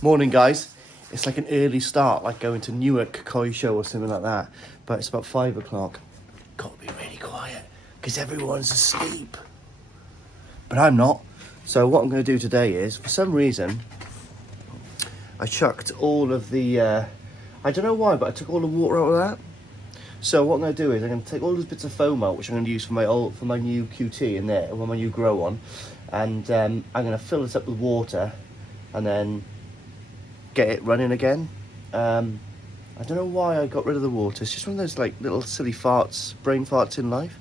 Morning, guys. It's like an early start, like going to Newark Koi Show or something like that. But it's about 5 o'clock. Got to be really quiet because everyone's asleep. But I'm not. So what I'm going to do today is, for some reason, I chucked all of the, I don't know why, but I took all the water out of that. So what I'm going to do is I'm going to take all those bits of foam out, which I'm going to use for my new QT in there, or my new grow on. And I'm going to fill this up with water and then get it running again. I don't know why I got rid of the water. It's just one of those like little silly farts, brain farts in life.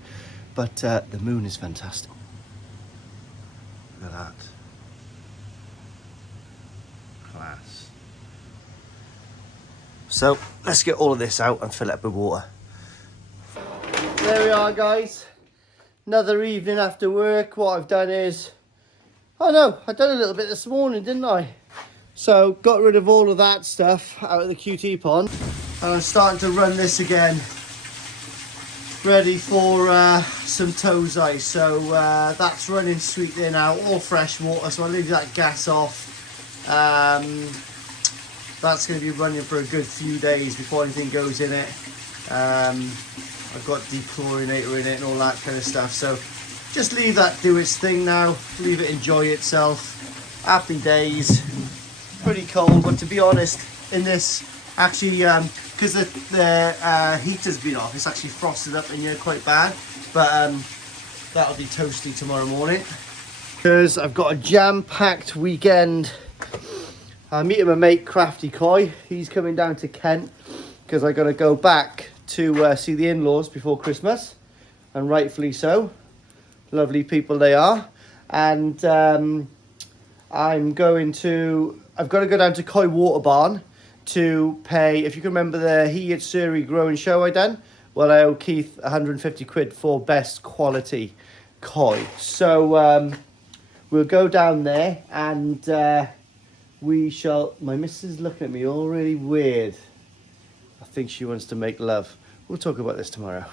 But the moon is fantastic. Look at that. Class. So let's get all of this out and fill it up with water. There we are, guys. Another evening after work. What I've done is, oh no, I done a little bit this morning, didn't I? So got rid of all of that stuff out of the QT pond, and I'm starting to run this again, ready for some tozai. So that's running sweet there now, all fresh water, so I'll leave that gas off. That's going to be running for a good few days before anything goes in it. I've got dechlorinator in it and all that kind of stuff, so just leave that do its thing now, leave it enjoy itself. Happy days. Pretty cold, but to be honest, in this, actually, because the heater's been off, it's actually frosted up in here quite bad, but that'll be toasty tomorrow morning. Because I've got a jam-packed weekend. I'm meeting my mate Crafty Koi. He's coming down to Kent because I got to go back to see the in-laws before Christmas, and rightfully so. Lovely people they are. And I've got to go down to Koi Water Barn to pay, if you can remember the Heated Surrey growing show I done, well, I owe Keith 150 quid for best quality koi. So we'll go down there and my missus is looking at me all really weird. I think she wants to make love. We'll talk about this tomorrow.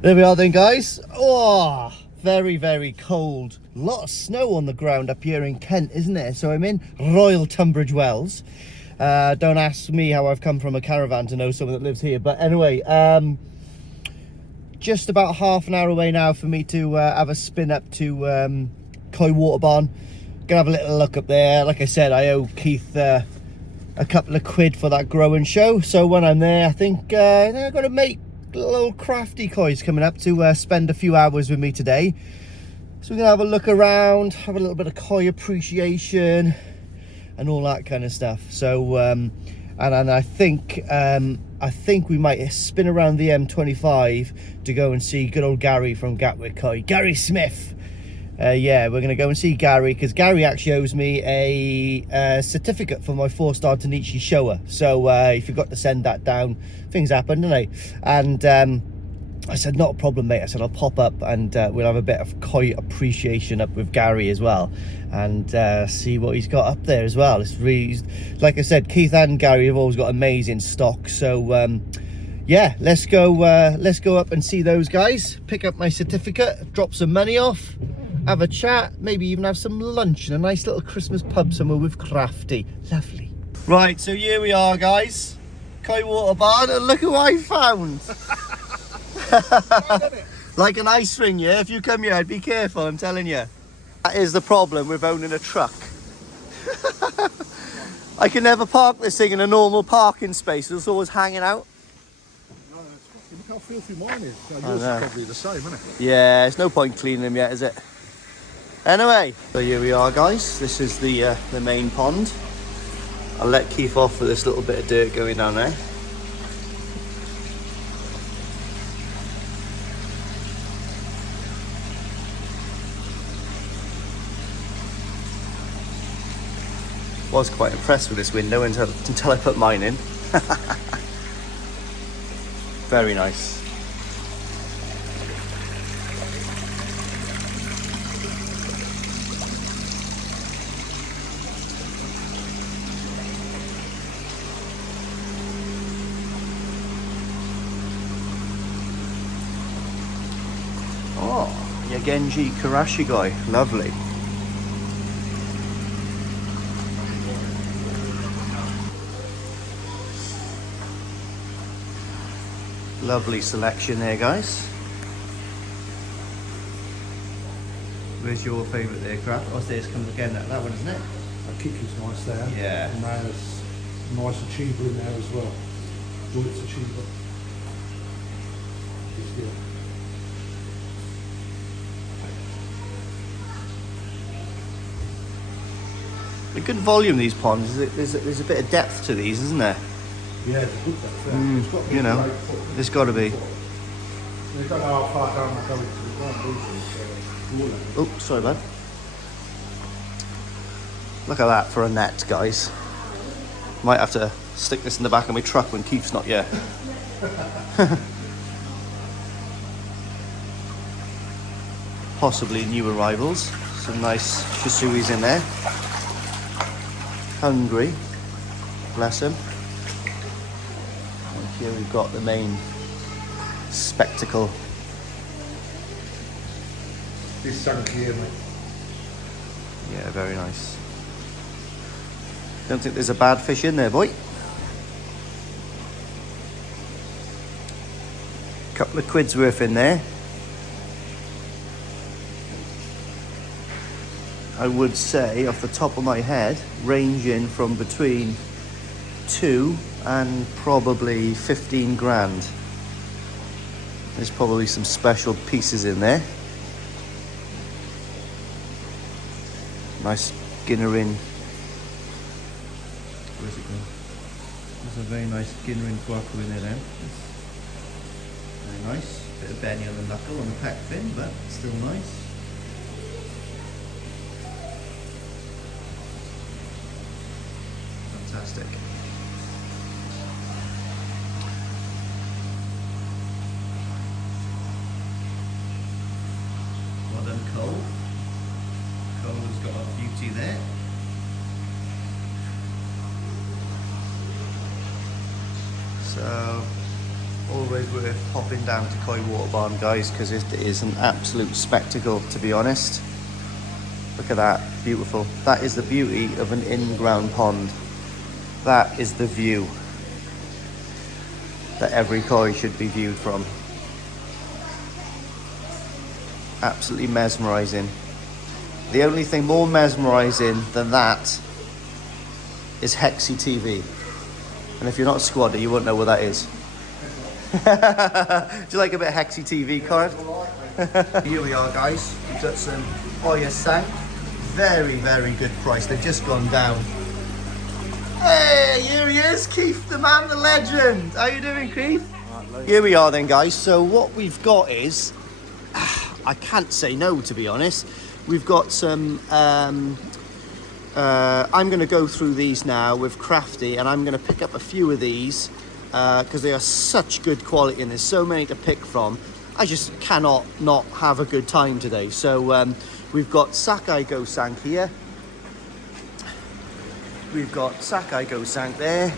There we are then, guys. Oh, very, very cold. A lot of snow on the ground up here in Kent, isn't there? So I'm in Royal Tunbridge Wells. Don't ask me how I've come from a caravan to know someone that lives here. But anyway, just about half an hour away now for me to have a spin up to Koi Water Barn. Gonna have a little look up there. Like I said, I owe Keith a couple of quid for that growing show. So when I'm there, I think I'm gonna make little crafty koi's coming up to spend a few hours with me today. So we're gonna have a look around, have a little bit of koi appreciation and all that kind of stuff. So and I think we might spin around the M25 to go and see good old Gary from Gatwick Koi, Gary Smith. Yeah, we're going to go and see Gary because Gary actually owes me a certificate for my 4-star Tanichi shower. So he forgot to send that down. Things happen, don't they? And I said, not a problem, mate. I said, I'll pop up and we'll have a bit of koi appreciation up with Gary as well, and see what he's got up there as well. It's really, like I said, Keith and Gary have always got amazing stock. So yeah, let's go up and see those guys, pick up my certificate, drop some money off, have a chat, maybe even have some lunch in a nice little Christmas pub somewhere with Crafty. Lovely. Right, so here we are, guys. Koi Water Barn, and look who I found. Like an ice ring, yeah? If you come here, I'd be careful, I'm telling you. That is the problem with owning a truck. I can never park this thing in a normal parking space. It's always hanging out. No, look how filthy mine is. Yours is probably the same, isn't it? Yeah, there's no point cleaning them yet, is it? Anyway, so here we are, guys. This is the main pond. I'll let Keith off with this little bit of dirt going down there. Was quite impressed with this window until I put mine in. Very nice. Genji Karashigoi, lovely. Lovely selection there, guys. Where's your favourite there, Crap? Oh, this comes again, that one, isn't it? That kick is nice there. Yeah. And there's nice achiever in there as well. Joints achiever. It's good. A good volume, these ponds. There's a bit of depth to these, isn't there? Yeah, it's a good depth there. It's got to be You know, great foot. there's got to be. You don't know how far down they're going to the ground, do you? Oh, sorry, bud. Look at that for a net, guys. Might have to stick this in the back of my truck when Keith's not here. Possibly new arrivals. Some nice Shisuis in there. Hungry. Bless him. And here we've got the main spectacle. This sunk here, mate. Yeah, very nice. Don't think there's a bad fish in there, boy. Couple of quid's worth in there. I would say, off the top of my head, ranging from between 2 and probably 15 grand. There's probably some special pieces in there. Nice Ginnerin. Where's it going? There's a very nice Ginnerin Kohaku in there then. Very nice. Bit of benny on the knuckle on the pack fin, but still nice. Fantastic. Well done, Cole. Cole has got a beauty there. So, always worth popping down to Koi Water Barn, guys, because it is an absolute spectacle, to be honest. Look at that, beautiful. That is the beauty of an in-ground pond. That is the view that every koi should be viewed from. Absolutely mesmerising. The only thing more mesmerising than that is Hexy TV. And if you're not a squadder, you won't know what that is. Do you like a bit of Hexy TV, card? Here we are, guys. We've got some Oya Sank. Very, very good price. They've just gone down. Hey, here he is, Keith, the man, the legend. How you doing, Keith? Here we are then, guys. So what we've got is, I can't say no, to be honest. We've got some, I'm going to go through these now with Crafty, and I'm going to pick up a few of these because they are such good quality and there's so many to pick from. I just cannot not have a good time today. So we've got Sakai Go Sank here. We've got Sakai Go Sank there.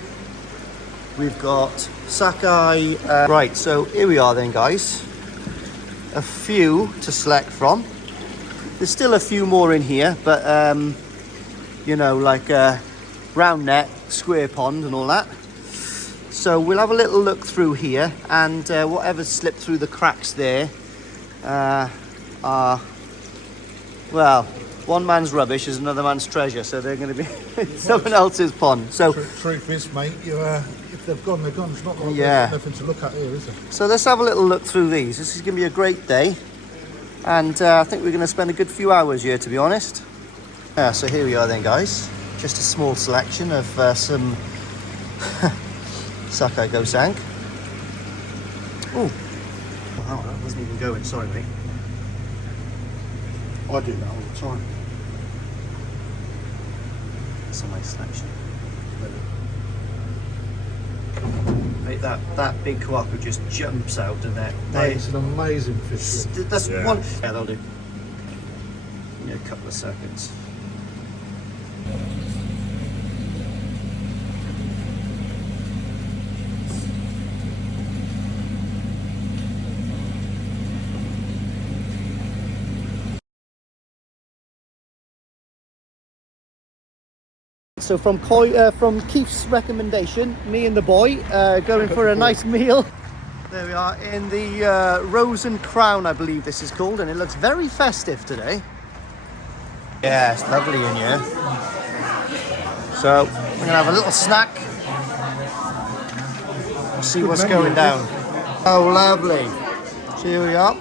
We've got Sakai. Right, so here we are then, guys. A few to select from. There's still a few more in here, but you know, like round net, square pond and all that. So we'll have a little look through here, and whatever's slipped through the cracks there are, well, one man's rubbish is another man's treasure, so they're going to be someone else's pond. So truth is, mate, you if they've gone, they're gone. It's not like yeah. there's nothing to look at here, is there? So let's have a little look through these. This is going to be a great day, and I think we're going to spend a good few hours here, to be honest. Yeah, so here we are then, guys. Just a small selection of some Sakai Go Sank. Oh, wow, that wasn't even going. Sorry, mate. I do that all the time. That's a nice selection. Mate, that big Kohaku just jumps out of that. Mate, it's an amazing fish. That's one. Yeah, that'll do. Yeah, a couple of seconds. So from Keith's recommendation, me and the boy going for a nice meal. There we are in the Rose and Crown, I believe this is called, and it looks very festive today. Yeah, it's lovely in here. So we're gonna have a little snack. See what's going down. Oh, lovely. So here we are.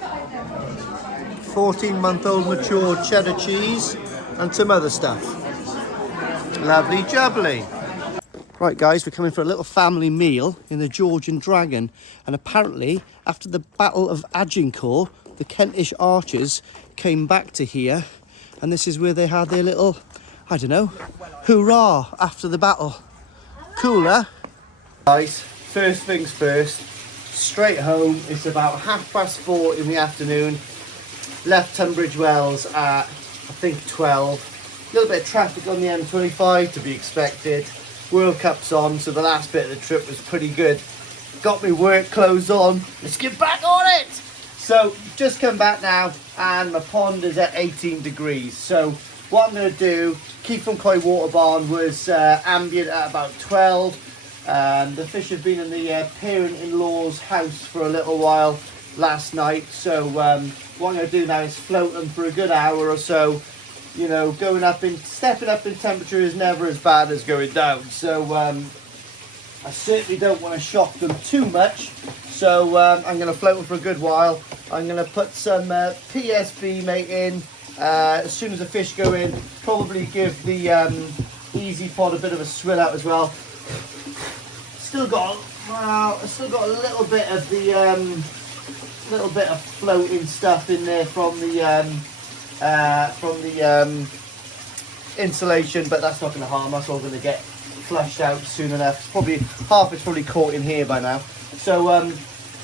14-month-old mature cheddar cheese and some other stuff. Lovely jubbly. Right guys, we're coming for a little family meal in the Georgian Dragon, and apparently after the Battle of Agincourt, the Kentish archers came back to here, and this is where they had their little, I don't know, hurrah after the battle. Cool, huh? Guys, first things first, straight home. It's about 4:30 in the afternoon. Left Tunbridge Wells at, I think, 12. A little bit of traffic on the M25 to be expected. World Cup's on, so the last bit of the trip was pretty good. Got me work clothes on. Let's get back on it! So, just come back now, and my pond is at 18 degrees. So, what I'm going to do, Keith from Koi Water Barn was ambient at about 12. The fish have been in the parent-in-law's house for a little while last night. So, what I'm going to do now is float them for a good hour or so. You know, stepping up in temperature is never as bad as going down. So I certainly don't want to shock them too much. So I'm going to float them for a good while. I'm going to put some PSB mate in as soon as the fish go in. Probably give the Easy Pod a bit of a swill out as well. Still got a little bit of the floating stuff in there from the insulation, but that's not going to harm us. All going to get flushed out soon enough. Probably half it's probably caught in here by now. So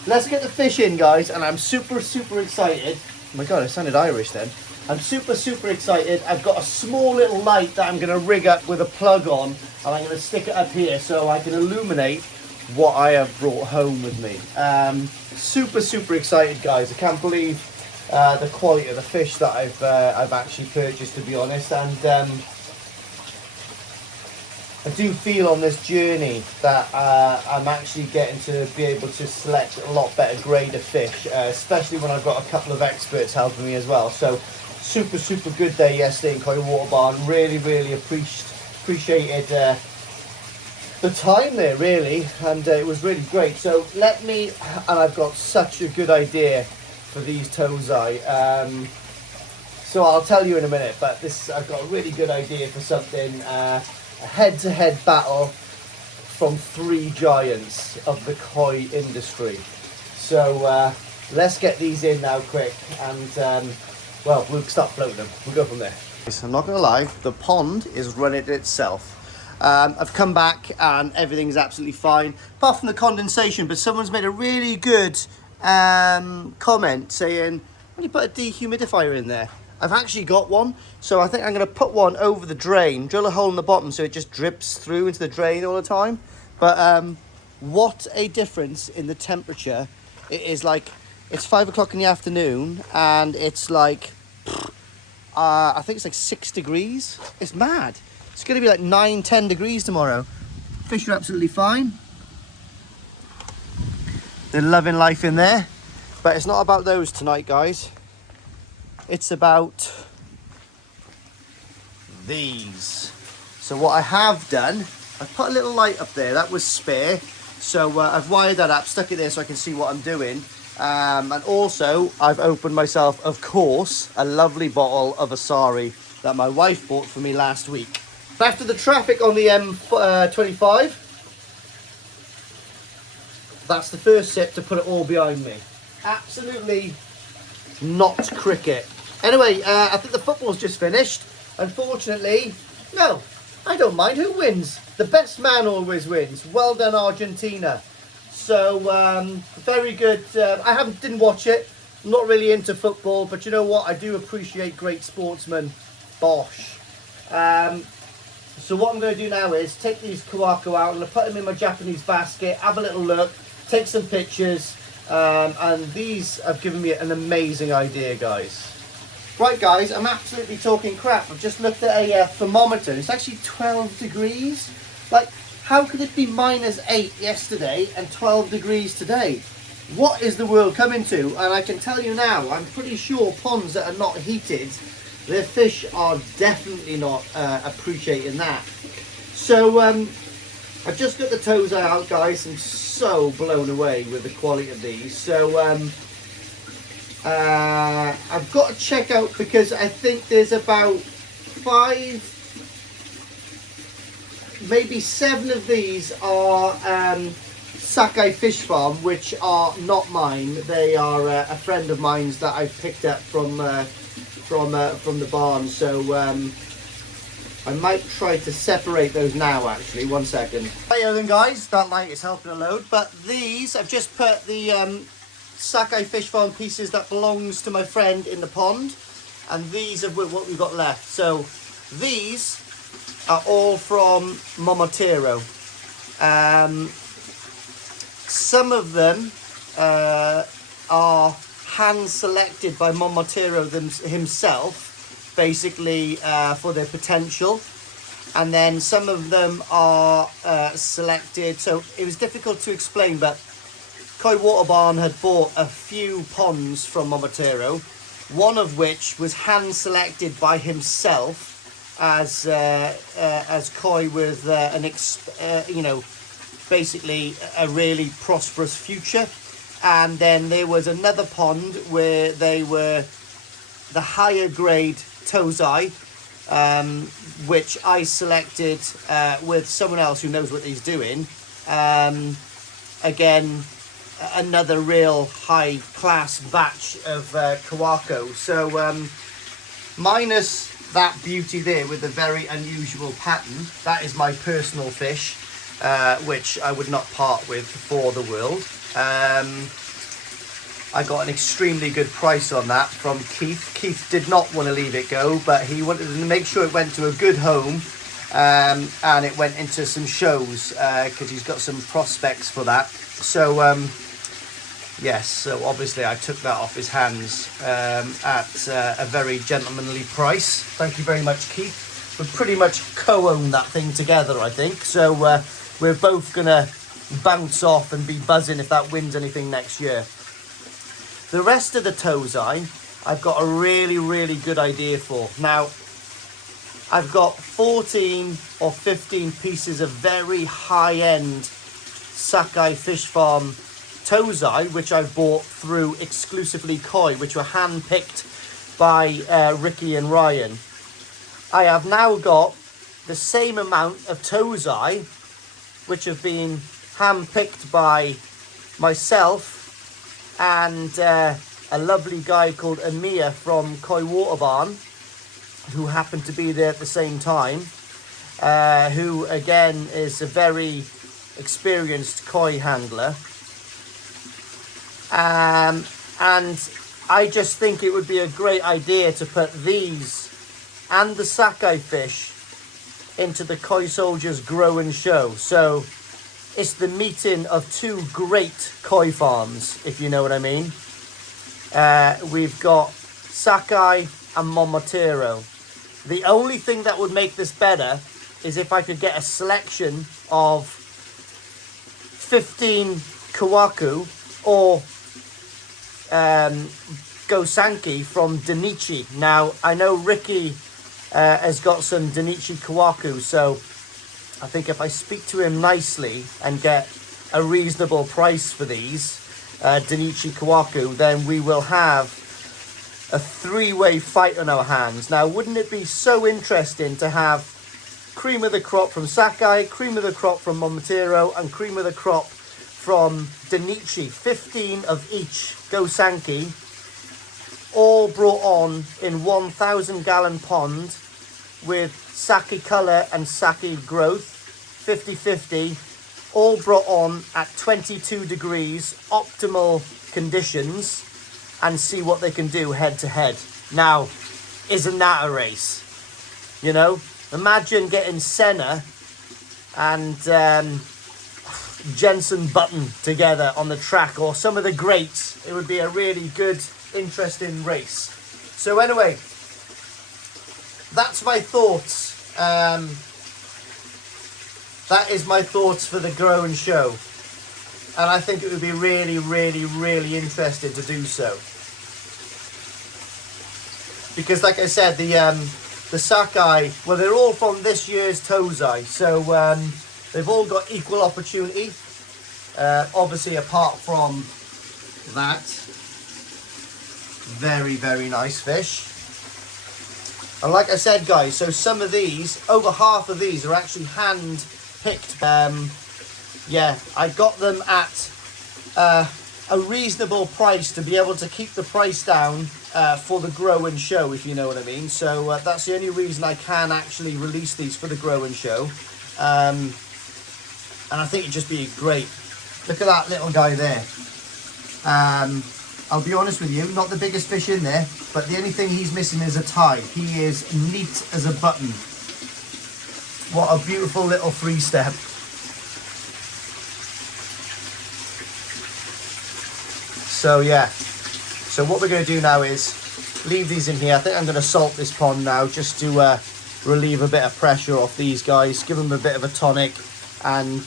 let's get the fish in, guys, and I'm super excited. Oh my god, I sounded Irish then. I'm super excited. I've got a small little light that I'm going to rig up with a plug on, and I'm going to stick it up here so I can illuminate what I have brought home with me. Super excited, guys. I can't believe the quality of the fish that I've actually purchased, to be honest, and I do feel on this journey that I'm actually getting to be able to select a lot better grade of fish, especially when I've got a couple of experts helping me as well. So super good day yesterday in Koi Water Barn. Really appreciated the time there, really, and it was really great. So I've got such a good idea for these tozai, so I'll tell you in a minute, but I've got a really good idea for something, a head-to-head battle from 3 giants of the koi industry. So let's get these in now quick, and well, we'll start floating them. We'll go from there. I'm not gonna lie, the pond is running itself. I've come back and everything's absolutely fine apart from the condensation, but someone's made a really good comment saying, when you put a dehumidifier in there. I've actually got one, so I think I'm going to put one over the drain, drill a hole in the bottom so it just drips through into the drain all the time. But what a difference in the temperature. It is like, it's 5 o'clock in the afternoon and it's like I think it's like 6 degrees. It's mad. It's going to be like 9-10 degrees tomorrow. Fish are absolutely fine. They're loving life in there, but it's not about those tonight, guys. It's about these. So what I have done, I've put a little light up there. That was spare, so I've wired that up, stuck it there so I can see what I'm doing. And also I've opened myself, of course, a lovely bottle of Asari that my wife bought for me last week. After the traffic on the M25, that's the first sip to put it all behind me. Absolutely not cricket. Anyway, I think the football's just finished. Unfortunately, no, I don't mind who wins. The best man always wins. Well done, Argentina. So, very good. I didn't watch it. I'm not really into football, but you know what? I do appreciate great sportsmen. Bosh. So what I'm going to do now is take these Kohaku out. I'm going to put them in my Japanese basket, have a little look, take some pictures, and these have given me an amazing idea, guys. Right, guys, I'm absolutely talking crap. I've just looked at a thermometer. It's actually 12 degrees. Like, how could it be -8 yesterday and 12 degrees today? what is the world coming to? And I can tell you now, I'm pretty sure ponds that are not heated, their fish are definitely not appreciating that. So I've just got the tozai out, guys. I'm so blown away with the quality of these. So I've got to check out, because I think there's about 5, maybe 7 of these are Sakai Fish Farm, which are not mine. They are a friend of mine's that I picked up from the barn. So I might try to separate those now, actually. 1 second. Hey then, guys, that light is helping a load. But these, I've just put the Sakai Fish Farm pieces that belongs to my friend in the pond, and these are what we've got left. So these are all from Momotaro. Some of them are hand selected by Momotaro himself, basically for their potential, and then some of them are selected. So it was difficult to explain, but Koi Water Barn had bought a few ponds from Momotaro, one of which was hand selected by himself as koi with basically a really prosperous future. And then there was another pond where they were the higher grade tozai, which I selected with someone else who knows what he's doing. Again, another real high class batch of Kohaku. So minus that beauty there with a very unusual pattern, that is my personal fish, which I would not part with for the world. I got an extremely good price on that from Keith. Keith did not want to leave it go, but he wanted to make sure it went to a good home, and it went into some shows, because he's got some prospects for that. So yes, so obviously I took that off his hands at a very gentlemanly price. Thank you very much, Keith. We pretty much co-own that thing together, I think. So we're both going to bounce off and be buzzing if that wins anything next year. The rest of the tozai, I've got a really, really good idea for. Now, I've got 14 or 15 pieces of very high-end Sakai Fish Farm tozai, which I bought through Exclusively Koi, which were hand-picked by Ricky and Ryan. I have now got the same amount of tozai, which have been hand-picked by myself and a lovely guy called Amir from Koi Water Barn, who happened to be there at the same time, who again is a very experienced koi handler. And I just think it would be a great idea to put these and the Sakai fish into the Koi Soldiers Grow and Show. So it's the meeting of two great koi farms, if you know what I mean. We've got Sakai and Momotaro. The only thing that would make this better is if I could get a selection of 15 Kohaku or Gosanki from Danichi. Now, I know Ricky has got some Danichi Kohaku, so I think if I speak to him nicely and get a reasonable price for these Danichi Kohaku, then we will have a three-way fight on our hands. Now, wouldn't it be so interesting to have cream of the crop from Sakai, cream of the crop from Momotaro, and cream of the crop from Danichi, 15 of each Gosanki, all brought on in 1,000 gallon pond with sake colour and sake growth, 50-50, all brought on at 22 degrees, optimal conditions, and see what they can do head to head. Now, isn't that a race? You know, imagine getting Senna and Jensen Button together on the track, or some of the greats. It would be a really good, interesting race. So anyway, that's my thoughts. That is my thoughts for the Grow and Show. And I think it would be really, really, really interesting to do so. Because like I said, the Sakai, well, they're all from this year's tozai. So they've all got equal opportunity. Obviously, apart from that. Very, very nice fish. And like I said, guys, so some of these, over half of these are actually hand picked. Yeah, I got them at a reasonable price to be able to keep the price down for the grow and show, if you know what I mean. So that's the only reason I can actually release these for the grow and show. And I think it'd just be great. Look at that little guy there. I'll be honest with you, not the biggest fish in there, but the only thing he's missing is a tie. He is neat as a button. What a beautiful little free step. So yeah, so what we're going to do now is leave these in here. I think I'm going to salt this pond now just to relieve a bit of pressure off these guys, give them a bit of a tonic, and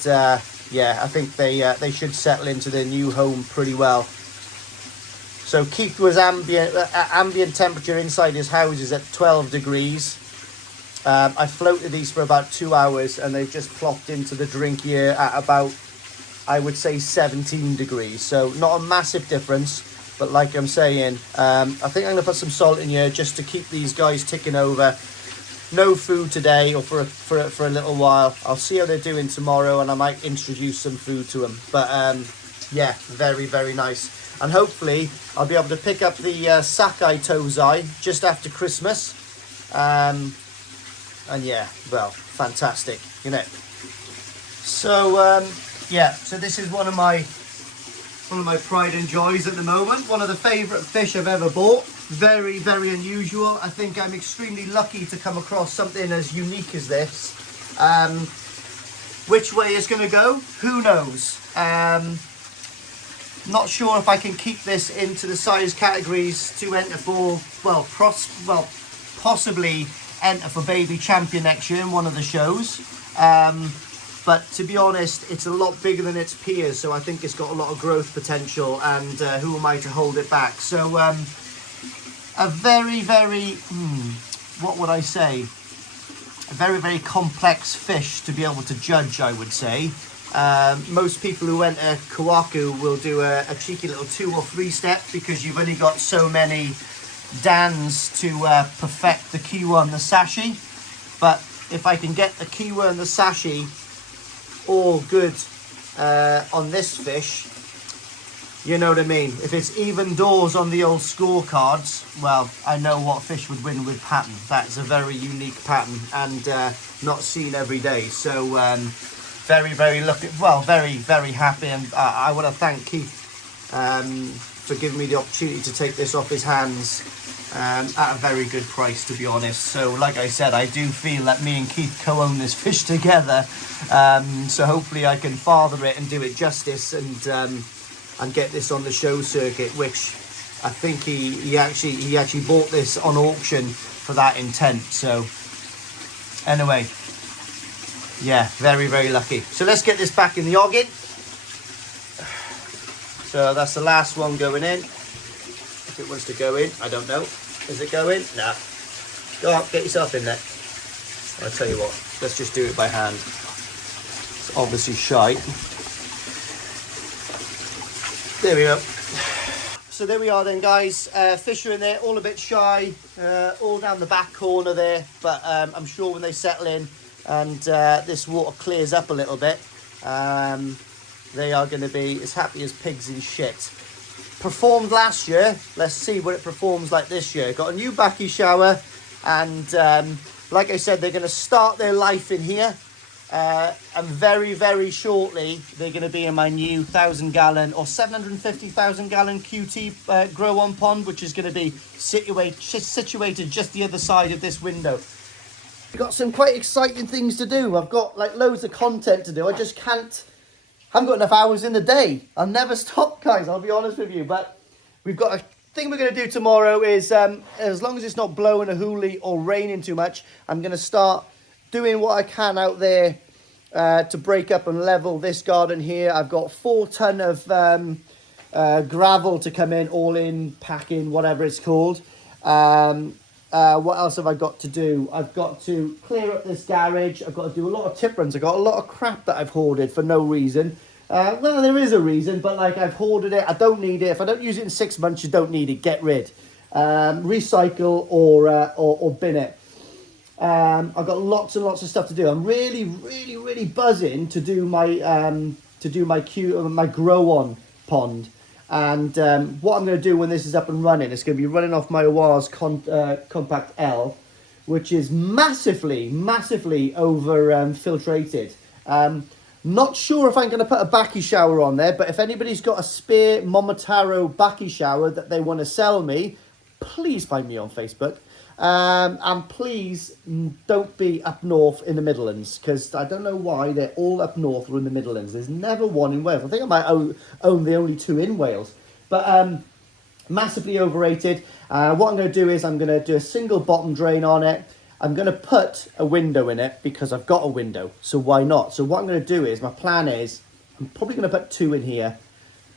yeah, I think they should settle into their new home pretty well. So Keith was ambient temperature inside his house is at 12 degrees. I floated these for about 2 hours and they've just plopped into the drink here at about, I would say, 17 degrees. So not a massive difference, but like I'm saying, I think I'm going to put some salt in here just to keep these guys ticking over. No food today or for a little while. I'll see how they're doing tomorrow and I might introduce some food to them. But yeah, very, very nice. And hopefully I'll be able to pick up the Sakai tozai just after Christmas. And yeah, well, fantastic, you know. So yeah, so this is one of my pride and joys at the moment. One of the favourite fish I've ever bought. Very, very unusual. I think I'm extremely lucky to come across something as unique as this. Which way it's going to go, who knows. Not sure if I can keep this into the size categories to enter for, well, possibly enter for Baby Champion next year in one of the shows. But to be honest, it's a lot bigger than its peers, so I think it's got a lot of growth potential, and who am I to hold it back? So a very, very, what would I say? A very, very complex fish to be able to judge, I would say. Most people who enter Kohaku will do a cheeky little 2 or 3 step because you've only got so many dans to perfect the kiwa and the sashi. But if I can get the kiwa and the sashi all good on this fish, you know what I mean. If it's even doors on the old scorecards, well, I know what fish would win with pattern. That is a very unique pattern and not seen every day. So very, very very, very happy, and I want to thank Keith for giving me the opportunity to take this off his hands at a very good price, to be honest. So like I said, I do feel that me and Keith co-own this fish together, so hopefully I can father it and do it justice and get this on the show circuit, which I think he actually bought this on auction for that intent. So anyway, yeah, very, very lucky. So let's get this back in the oggin. So that's the last one going in. If it wants to go in, I don't know. Is it going? No. Go on, get yourself in there. I'll tell you what, let's just do it by hand. It's obviously shite. There we go. So there we are then, guys. Fish are in there, all a bit shy, all down the back corner there. But I'm sure when they settle in and this water clears up a little bit, they are going to be as happy as pigs in shit. Performed last year. Let's see what it performs like this year. Got a new backy shower, and like I said, they're going to start their life in here. And very, very shortly, they're going to be in my new 1,000-gallon or 750,000-gallon QT grow-on pond, which is going to be situated just the other side of this window. We've got some quite exciting things to do. I've got like loads of content to do. I just haven't got enough hours in the day. I'll never stop, guys, I'll be honest with you. But we've got a thing we're going to do tomorrow is, as long as it's not blowing a hoolie or raining too much, I'm going to start doing what I can out there to break up and level this garden here. I've got 4 ton of gravel to come in, all in, packing, whatever it's called. What else have I got to do? I've got to clear up this garage. I've got to do a lot of tip runs. I've got a lot of crap that I've hoarded for no reason. Well, there is a reason, but like I've hoarded it. I don't need it. If I don't use it in 6 months, you don't need it. Get rid. Recycle or bin it. I've got lots and lots of stuff to do. I'm really buzzing to do my grow on pond. And what I'm going to do when this is up and running, it's going to be running off my Oise Compact L, which is massively over filtrated. Not sure if I'm going to put a backy shower on there, but if anybody's got a spare Momotaro backy shower that they want to sell me, please find me on Facebook. And please don't be up north in the Midlands, because I don't know why they're all up north or in the Midlands. There's never one in Wales. I think I might own the only 2 in Wales. But massively overrated. What I'm going to do is I'm going to do a single bottom drain on it. I'm going to put a window in it because I've got a window. So why not? So what I'm going to do is, my plan is, I'm probably going to put 2 in here.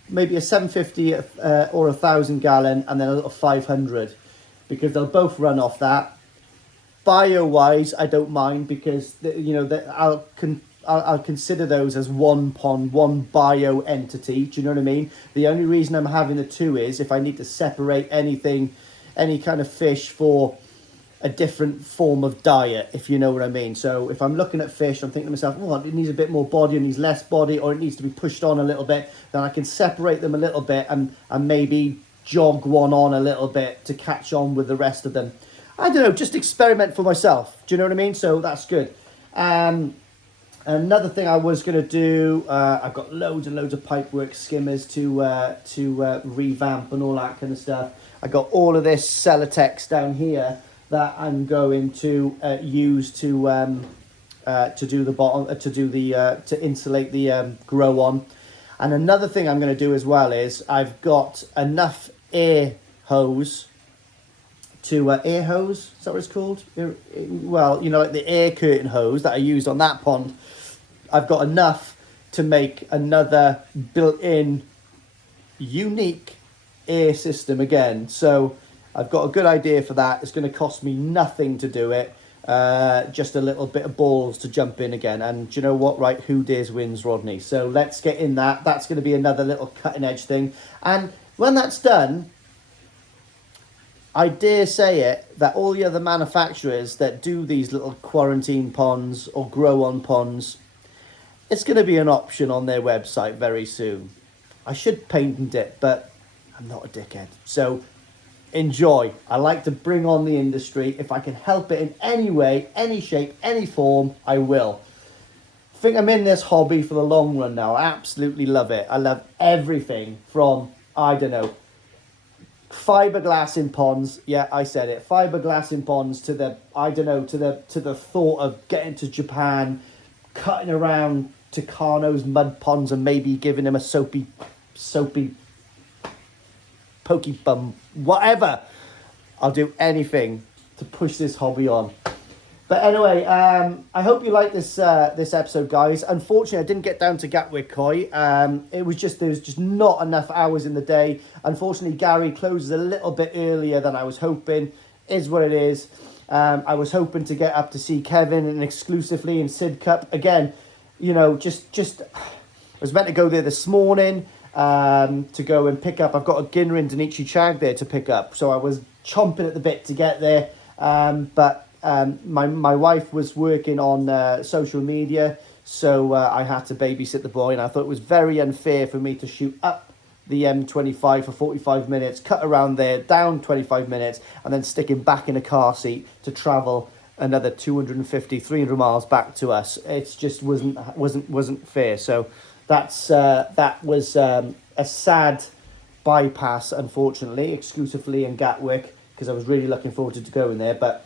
Maybe a 750 or 1,000 gallon, and then a little 500. Because they'll both run off that. Bio-wise, I don't mind, because I'll consider those as one pond, one bio entity. Do you know what I mean? The only reason I'm having the 2 is if I need to separate anything, any kind of fish for a different form of diet, if you know what I mean. So if I'm looking at fish, I'm thinking to myself, oh, it needs a bit more body, it needs less body, or it needs to be pushed on a little bit. Then I can separate them a little bit and maybe jog one on a little bit to catch on with the rest of them. I don't know, just experiment for myself. Do you know what I mean? So that's good. Another thing I was going to do, I've got loads and loads of pipework skimmers to revamp and all that kind of stuff. I got all of this Celotex down here that I'm going to use to do the bottom, to insulate the grow on. And another thing I'm going to do as well is I've got enough air hose to air hose. Is that what it's called? Well, like the air curtain hose that I used on that pond. I've got enough to make another built-in unique air system again. So I've got a good idea for that. It's going to cost me nothing to do it. Just a little bit of balls to jump in again. And do you know what, right? Who dares wins, Rodney. So let's get in that. That's going to be another little cutting edge thing. And when that's done, I dare say it, that all the other manufacturers that do these little quarantine ponds or grow on ponds, it's going to be an option on their website very soon. I should patent it, but I'm not a dickhead. So enjoy. I like to bring on the industry. If I can help it in any way, any shape, any form, I will. I think I'm in this hobby for the long run now. I absolutely love it. I love everything from, I don't know, fiberglass in ponds. Yeah, I said it. Fiberglass in ponds to the, I don't know, to the thought of getting to Japan, cutting around Tucano's mud ponds and maybe giving him a soapy pokey bum, whatever. I'll do anything to push this hobby on. But anyway, I hope you like this episode, guys. Unfortunately, I didn't get down to Gatwick Koi. There was just not enough hours in the day. Unfortunately, Gary closes a little bit earlier than I was hoping. Is what it is. I was hoping to get up to see Kevin and exclusively in Sid Cup again. I was meant to go there this morning. To go and pick up. I've got a Ginrin Danichi Chag there to pick up, so I was chomping at the bit to get there. But my wife was working on social media, so I had to babysit the boy, and I thought it was very unfair for me to shoot up the M25 for 45 minutes, cut around there, down 25 minutes, and then stick him back in a car seat to travel another 250, 300 miles back to us. It just wasn't fair. So that was a sad bypass, unfortunately, exclusively in Gatwick, because I was really looking forward to going there, but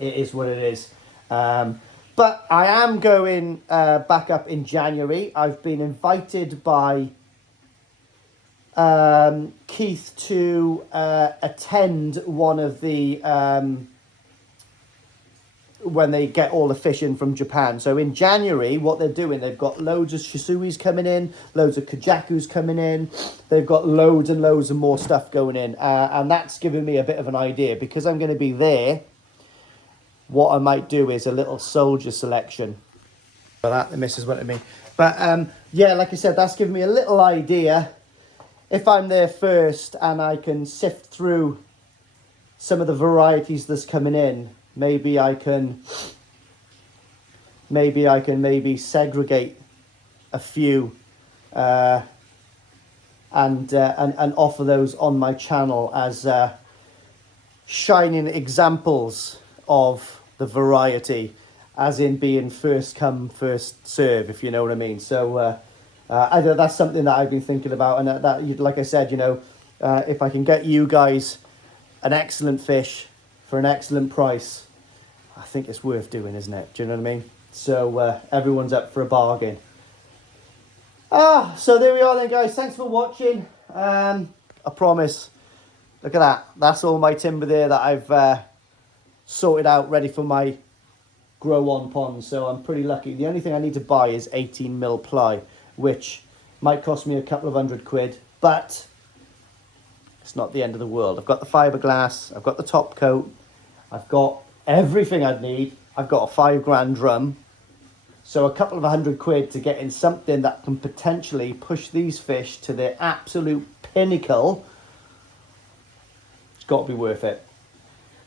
it is what it is. But I am going back up in January. I've been invited by Keith to attend one of the when they get all the fish in from Japan. So in January, what they're doing, they've got loads of shisuis coming in, loads of kajakus coming in. They've got loads and loads of more stuff going in. And that's given me a bit of an idea. Because I'm going to be there, what I might do is a little soldier selection. For that, the missus wanted me. But yeah, like I said, that's given me a little idea. If I'm there first and I can sift through some of the varieties that's coming in, maybe I can segregate a few and offer those on my channel as shining examples of the variety, as in being first come first serve, if you know what I mean. So either that's something that I've been thinking about, and that like I said, you know, if I can get you guys an excellent fish for an excellent price, I think it's worth doing, isn't it? Do you know what I mean? So everyone's up for a bargain. So there we are then, guys. Thanks for watching. I promise, look at that. That's all my timber there that I've sorted out, ready for my grow on pond. So I'm pretty lucky. The only thing I need to buy is 18mm ply, which might cost me a couple of £100, but it's not the end of the world. I've got the fiberglass, I've got the top coat, I've got everything I'd need. I've got a £5 drum. So a couple of £100 to get in something that can potentially push these fish to their absolute pinnacle. It's got to be worth it.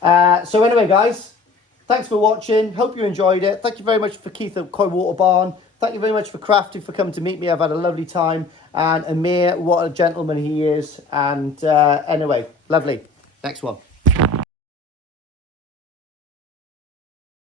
So anyway, guys, thanks for watching. Hope you enjoyed it. Thank you very much for Keith at Koi Water Barn. Thank you very much for Crafty for coming to meet me. I've had a lovely time. And Amir, what a gentleman he is. And anyway, lovely. Next one.